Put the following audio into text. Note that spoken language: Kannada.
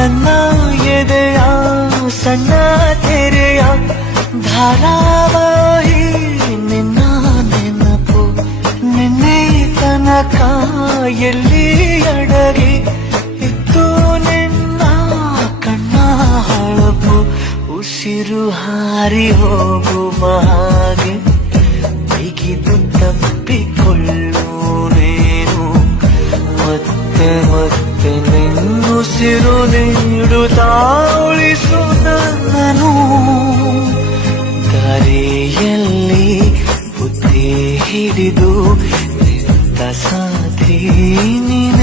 ನನ್ನ ಎದೆಯ ಸಣ್ಣ ತೆರೆಯ ಧಾರಾವಾಹಿ ನಿನ್ನ ನೆನಪು ನಿನ್ನೆ ತನಕ ಎಲ್ಲಿ ಅಡಗಿ ಇತ್ತು ನಿನ್ನ ಕಣ್ಣ ಹೊಳಪು ಉಸಿರು ಹಾರಿ ಹೋಗುವ ಹಾಗೆ ಬಿಗಿದು ತಪ್ಪಿಕೊಳ್ಳು ನೀನು ಮತ್ತೆ ಮತ್ತೆ ನಿನ್ನುಸಿರು ನೀಡುತ್ತಾ ಉಳಿಸು ನನ್ನನು ದಾರಿಯಲ್ಲಿ ಬುದ್ಧಿ ಹಿಡಿದು ನಿಂತ ಸಾಧಿ ನೀನು